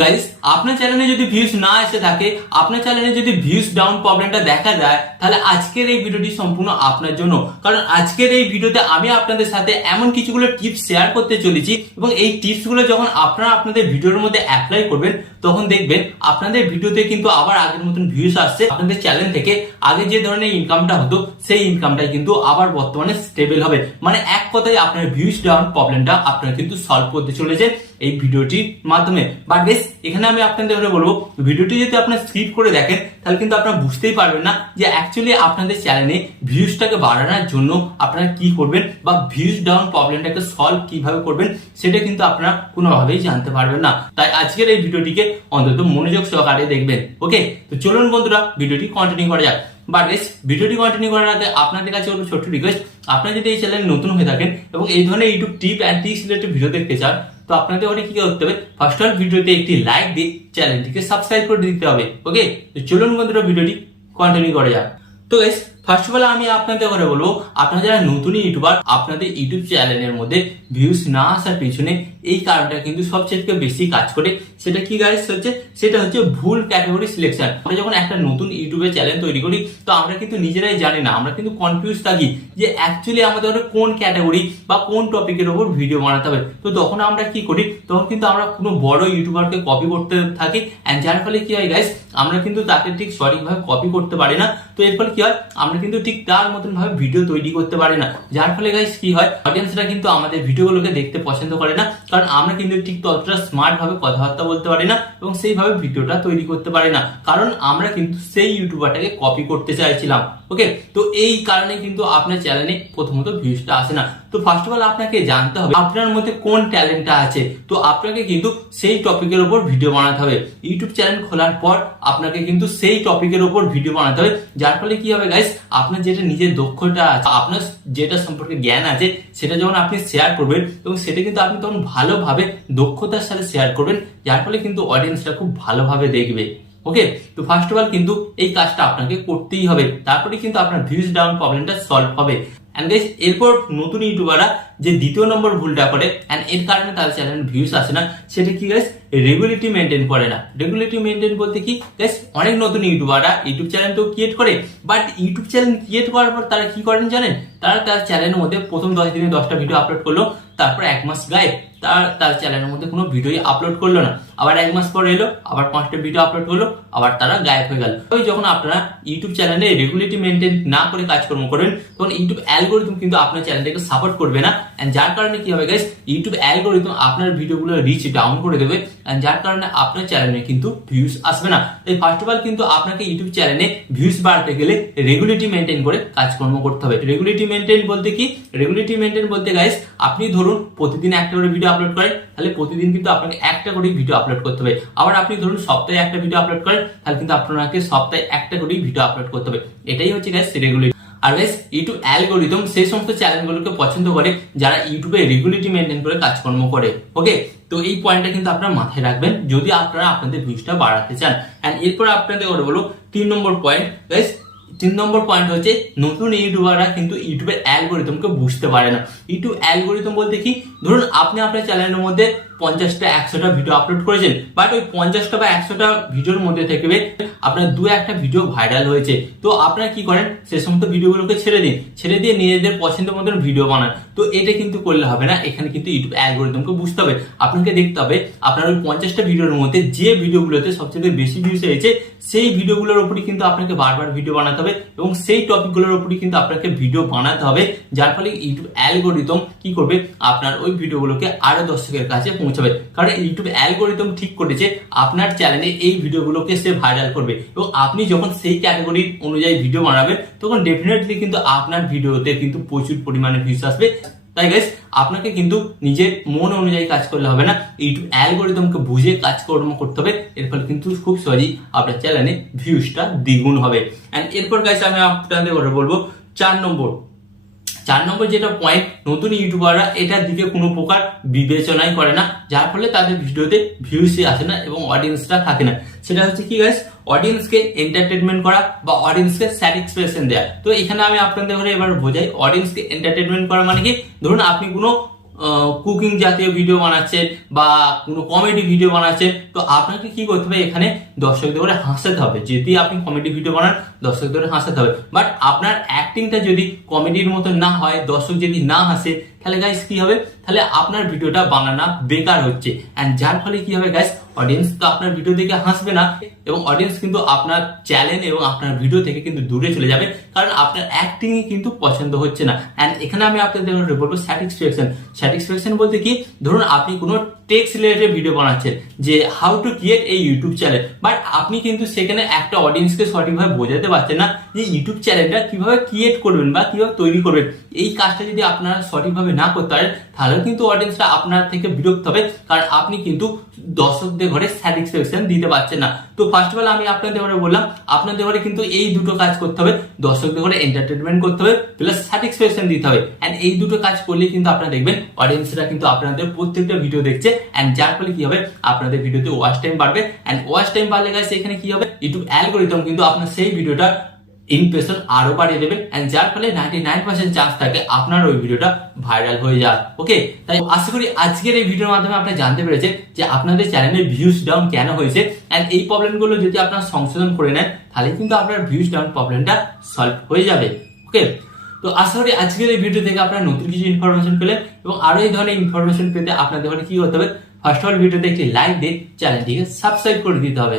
Guys, আপনার চ্যানেলে যদি ভিউজ না এসে থাকে, আপনার চ্যানেলে যদি ভিউজ ডাউন প্রবলেমটা দেখা যায়, তাহলে আজকের এই ভিডিওটি সম্পূর্ণ আপনার জন্য। কারণ আজকের এই ভিডিওতে আমি আপনাদের সাথে এমন কিছুগুলো টিপস শেয়ার করতে চলেছি, এবং এই টিপসগুলো যখন আপনারা আপনাদের ভিডিওর মধ্যে অ্যাপ্লাই করবেন, তখন দেখবেন আপনাদের ভিডিওতে কিন্তু আবার আগের মতন ভিউজ আসছে। আপনাদের চ্যানেল থেকে আগে যে ধরনের ইনকামটা হতো, সেই ইনকামটাই কিন্তু আবার বর্তমানে স্টেবল হবে। মানে এক কথায় আপনার ভিউজ ডাউন প্রবলেমটা আপনারা কিন্তু সলভ করতে চলেছে এই ভিডিওটির মাধ্যমে। বাট বেশ, এখানে আমি আপনাদের বলবো, ভিডিওটি যদি আপনারা স্কিপ করে দেখেন, তাহলে কিন্তু আপনারা বুঝতেই পারবেন না যে অ্যাকচুয়ালি আপনাদের চ্যানেলে ভিউজটাকে বাড়ানোর জন্য আপনারা কি করবেন, বা ভিউজ ডাউন প্রবলেমটাকে সলভ কিভাবে করবেন, সেটা কিন্তু আপনারা কোনোভাবেই জানতে পারবেন না। তাই আজকের এই ভিডিওটিকে অন্তত মনোযোগ সহকারে দেখবেন। ওকে, তো চলুন বন্ধুরা, ভিডিওটি কন্টিনিউ করা যাক। বাট বেশ, ভিডিওটি কন্টিনিউ করার আগে আপনাদের কাছে একটা ছোট্ট রিকোয়েস্ট, আপনারা যদি এই চ্যানেলে নতুন হয়ে থাকেন এবং এই ধরনের YouTube tip and tricks related video দেখতে চান, তো আপনাদের ওটা কি করতে হবে, ফার্স্ট অল ভিডিওতে একটি লাইক দিয়ে চ্যানেলটিকে সাবস্ক্রাইব করে দিতে হবে। ওকে, তো চলুন বন্ধুরা, ভিডিওটি কন্টিনিউ করা যাক। তো গাইস, ফার্স্ট অফ অল আমি আপনাদের করে বলবো, আপনারা যারা নতুন ইউটিউবার, আপনাদের ইউটিউব চ্যানেলের মধ্যে ভিউজ না আসার পিছনে এই কারণটা কিন্তু সবচেয়ে বেশি কাজ করে। সেটা কি গাইস হচ্ছে, সেটা হচ্ছে ভুল ক্যাটাগরি সিলেকশন। আমরা যখন একটা নতুন ইউটিউবে চ্যানেল তৈরি করি, তো আমরা কিন্তু নিজেরাই জানি না, আমরা কিন্তু কনফিউজ থাকি যে অ্যাকচুয়ালি আমাদের কোন ক্যাটাগরি বা কোন টপিকের উপর ভিডিও বানাতে হবে। তো তখন আমরা কি করি, তখন কিন্তু আমরা কোনো বড় ইউটিউবারকে কপি করতে থাকি, এন্ড যার ফলে কি হয় গাইস, আমরা কিন্তু তাকে ঠিক সঠিকভাবে কপি করতে পারি না। তো এর ফলে কি হয়, আমরা কিন্তু ঠিক তার মতন ভাবে ভিডিও তৈরি করতে পারি না। যার ফলে গাইস কি হয়, অডিয়েন্সরা কিন্তু আমাদের ভিডিওগুলোকে দেখতে পছন্দ করে না, কারণ আমরা কিন্তু ঠিক ততটা স্মার্ট ভাবে কথাবার্তা বলতে পারি না এবং সেইভাবে ভিডিওটা তৈরি করতে পারি না, কারণ আমরা কিন্তু সেই ইউটিউবারটাকে কপি করতে চাইছিলাম। ওকে, তো এই কারণে কিন্তু আপনার চ্যানেলে প্রথমত ভিউজটা আসে না। তো ফার্স্ট অফ অল আপনাকে জানতে হবে আপনার মধ্যে কোন ট্যালেন্টটা আছে। তো আপনাকে কিন্তু সেই টপিকের উপর ভিডিও বানাতে হবে। ইউটিউব চ্যানেল খোলার পর আপনাকে কিন্তু সেই টপিকের উপর ভিডিও বানাতে হবে। যার ফলে কি হবে গাইস, আপনার যেটা নিজের দক্ষতা আছে, আপনার যেটা সম্পর্কে জ্ঞান আছে, সেটা যখন আপনি শেয়ার করবেন, এবং সেটা কিন্তু আপনি তখন ভালোভাবে দক্ষতার সাথে শেয়ার করবেন, যার ফলে কিন্তু অডিয়েন্সটা খুব ভালোভাবে দেখবে। ওকে, তো ফার্স্ট অফ অল কিন্তু এই কাজটা আপনাকে করতেই হবে, তারপরে কিন্তু আপনার ভিউজ ডাউন প্রবলেমটা সলভ হবে। এন্ড গাইস, এরপর নতুন ইউটিউবাররা যে দ্বিতীয় নম্বর ভুলটা করে, এন্ড এর কারণে তাদের চ্যানেলে ভিউজ আসে না, সেটা কি গাইস, রেগুলারিটি মেনটেন করে না। রেগুলারিটি মেনটেন বলতে কি গাইস, অনেক নতুন ইউটিউবাররা ইউটিউব চ্যানেল তো ক্রিয়েট করে, বাট ইউটিউব চ্যানেল ক্রিয়েট করার পর তারা কি করেন জানেন, তারা তার চ্যানেলের মধ্যে প্রথম 10 দিনে 10টা ভিডিও আপলোড করলো, তারপর এক মাস গায়েব, তার চ্যানেলের মধ্যে কোনো ভিডিও আপলোড করলো না। আবার এক মাস পর এলো, আবার 5টা ভিডিও আপলোড করলো, আবার তারা গায়েব হয়ে গেল। ওই যখন আপনারা ইউটিউব চ্যানেলে রেগুলারিটি মেনটেন না করে কাজকর্ম করবেন, তখন ইউটিউব অ্যালগোরিদম কিন্তু আপনার চ্যানেলটাকে সাপোর্ট করবে না, এন্ড যার কারণে কি হবে গাইস, ইউটিউব অ্যালগোরিদম আপনার ভিডিওগুলো রিচ ডাউন করে দেবে, এন্ড যার কারণে আপনার চ্যানেলে কিন্তু ভিউজ আসবে না। তাই ফার্স্ট অফ অল কিন্তু আপনাকে ইউটিউব চ্যানেলে ভিউজ বাড়তে গেলে রেগুলারিটি মেনটেন করে কাজকর্ম করতে হবে। রেগুলারিটি মেনটেন বলতে কি, রেগুলারিটি মেনটেন বলতে গাইস, আপনি ধরুন প্রতিদিন একটা করে ভিডিও আপলোড করেন, তাহলে প্রতিদিন কিন্তু আপনাকে একটা করে ভিডিও আপলোড করতে হবে। আবার আপনি ধরুন সপ্তাহে একটা ভিডিও আপলোড করেন, তাহলে কিন্তু আপনাকে সপ্তাহে একটা করে ভিডিও আপলোড করতে হবে। এটাই হচ্ছে গাইস রেগুলারিটি। আর গাইস, ইউটিউব অ্যালগোরিদম সেই সমস্ত চ্যানেলগুলোকে পছন্দ করে যারা ইউটিউবে রেগুলারিটি মেনটেন করে কাজকর্ম করে। ওকে, তো এই পয়েন্টটা কিন্তু আপনারা মাথায় রাখবেন যদি আপনারা আপনাদের ভিউজটা বাড়াতে চান। এন্ড এরপর আপনাদের বলবো 3 নম্বর পয়েন্ট গাইস। 3 নম্বর পয়েন্ট হচ্ছে, নতুন ইউটিউবাররা কিন্তু ইউটিউবের অ্যালগোরিদমকে বুঝতে পারে না। ইউটিউব অ্যালগোরিদম বলতে কি, ধরুন আপনি আপনার চ্যানেলের মধ্যে 50টা 100টা ভিডিও আপলোড করেছেন, বাট ওই 50টা বা 100টা ভিডিওর মধ্যে থেকে আপনার 2-1টা ভিডিও ভাইরাল হয়েছে। তো আপনারা কি করেন, সে সমস্ত ভিডিওগুলোকে ছেড়ে দিন, ছেড়ে দিয়ে নিজেদের পছন্দের মতন ভিডিও বানান। তো এটা কিন্তু করলে হবে না, এখানে কিন্তু ইউটিউব অ্যালগোরিদমকে বুঝতে হবে। আপনাকে দেখতে হবে আপনার ওই 50টা ভিডিওর মধ্যে যে ভিডিওগুলোতে সবচেয়ে বেশি ভিউজ হয়েছে, সেই ভিডিওগুলোর উপরই কিন্তু আপনাকে বারবার ভিডিও বানাতে হবে, এবং সেই টপিকগুলোর উপরই কিন্তু আপনাকে ভিডিও বানাতে হবে। যার ফলে ইউটিউব অ্যালগোরিদম কি করবে, আপনার ওই ভিডিওগুলোকে আরো দর্শকের কাছে পৌঁছাবে, কারণ ইউটিউব অ্যালগোরিদম ঠিক করেছে আপনার চ্যানেলে এই ভিডিওগুলোকে সে ভাইরাল করবে, এবং আপনি যখন সেই ক্যাটাগরি অনুযায়ী ভিডিও বানাবেন, তখন ডেফিনেটলি কিন্তু আপনার ভিডিওতে কিন্তু প্রচুর পরিমাণে ভিউজ আসবে। তাই গাইস, আপনাকে কিন্তু নিজের মন অনুযায়ী কাজ করলে হবে না, ইউটিউব অ্যালগোরিদমকে বুঝে কাজকর্ম করতে হবে। এর ফলে কিন্তু খুব সহজেই আপনার চ্যানেলে ভিউজটা দ্বিগুণ হবে। এন্ড এরপর গাইস, আমি আপনাদের বলবো 4 নম্বর যেটা পয়েন্ট, নতুন ইউটিউবাররা এটার দিকে কোনো প্রকার বিবেচনাই করে না, যার ফলে তাদের ভিডিওতে ভিউসই আসে না এবং অডিয়েন্সটা থাকে না। সেটা হচ্ছে কি গাইস, অডিয়েন্সকে এন্টারটেনমেন্ট করা বা অডিয়েন্সকে স্যাটিসফ্যাকশন দেওয়া। তো এখানে আমি আপনাদের এবার বোঝাই, অডিয়েন্সকে এন্টারটেনমেন্ট করা মানে কি, ধরুন আপনি কোনো কুকিং জাতীয় ভিডিও বানাচ্ছেন বা কোনো কমেডি ভিডিও বানাচ্ছেন, তো আপনাকে কি করতে হবে, এখানে দর্শকদের করে হাসাতে হবে। যদি আপনি কমেডি ভিডিও বানান, দর্শকদের করে হাসাতে হবে। বাট আপনার অ্যাক্টিংটা যদি কমেডির মতো না হয়, দর্শক যদি না হাসে, তাহলে গাইস কি হবে, তাহলে আপনার ভিডিওটা বানানো বেকার হচ্ছে। অ্যান্ড যার ফলে কি হবে গাইস, অডিয়েন্স তো আপনার ভিডিও দেখে হাসবে না, এবং অডিয়েন্স কিন্তু আপনার চ্যানেল এবং আপনার ভিডিও থেকে কিন্তু দূরে চলে যাবে, কারণ আপনার অ্যাক্টিং কিন্তু পছন্দ হচ্ছে না। অ্যান্ড এখানে আমি আপনাদের বলবো স্যাটিসফ্যাকশন বলতে কি, ধরুন আপনি কোনো টেক্সট রিলেটেড ভিডিও বানাচ্ছেন যে হাউ টু ক্রিয়েট এই ইউটিউব চ্যানেল, বাট আপনি কিন্তু সেখানে একটা অডিয়েন্সকে সঠিকভাবে বোঝাতে পারছেন না যে ইউটিউব চ্যানেলটা কিভাবে ক্রিয়েট করবেন বা কিভাবে তৈরি করবেন। এই কাজটা যদি আপনারা সঠিকভাবে না করতে পারেন, তাহলে কিন্তু অডিয়েন্সটা আপনার থেকে বিরক্ত হবে, কারণ আপনি কিন্তু দর্শকদের ঘরে স্যাটিসফ্যাকশন দিতে পারছেন না। তো ফার্স্ট অফ অল আমি আপনাদের ঘরে বললাম, আপনাদের ঘরে কিন্তু এই দুটো কাজ করতে হবে, দর্শকদের ঘরে এন্টারটেনমেন্ট করতে হবে প্লাস স্যাটিসফ্যাকশন দিতে হবে। এন্ড এই দুটো কাজ করলে কিন্তু আপনারা দেখবেন অডিয়েন্সরা কিন্তু আপনাদের প্রত্যেকটা ভিডিও দেখছে, এন্ড যার ফলে কি হবে, আপনাদের ভিডিওতে ওয়াচ টাইম বাড়বে। এন্ড ওয়াচ টাইম বাড়লে গাইস এখানে কি হবে, ইউটিউব অ্যালগরিদম কিন্তু আপনার সেই ভিডিওটা ইমপ্রেশন আরো বাড়িয়ে দেবে, এন্ড যার ফলে 99% চান্স থাকে আপনার ওই ভিডিওটা ভাইরাল হয়ে যায়। ওকে, তাই আশা করি আজকের এই ভিডিওর মাধ্যমে আপনি জানতে পেরেছেন যে আপনাদের চ্যানেলের ভিউজ ডাউন কেন হয়েছে, এন্ড এই প্রবলেমগুলো যদি আপনারা সংশোধন করে নেন, তাহলে কিন্তু আপনার ভিউজ ডাউন প্রবলেমটা সলভ হয়ে যাবে। ওকে, তো আশা করি আজকের এই ভিডিও থেকে আপনারা নতুন কিছু ইনফরমেশন পেলেন, এবং আরো এই ধরনের ইনফরমেশন পেতে আপনাদের কি করতে হবে, ফার্স্ট অফ অল ভিডিওতে একটি লাইক দিয়ে চ্যানেলটিকে সাবস্ক্রাইব করে দিতে হবে।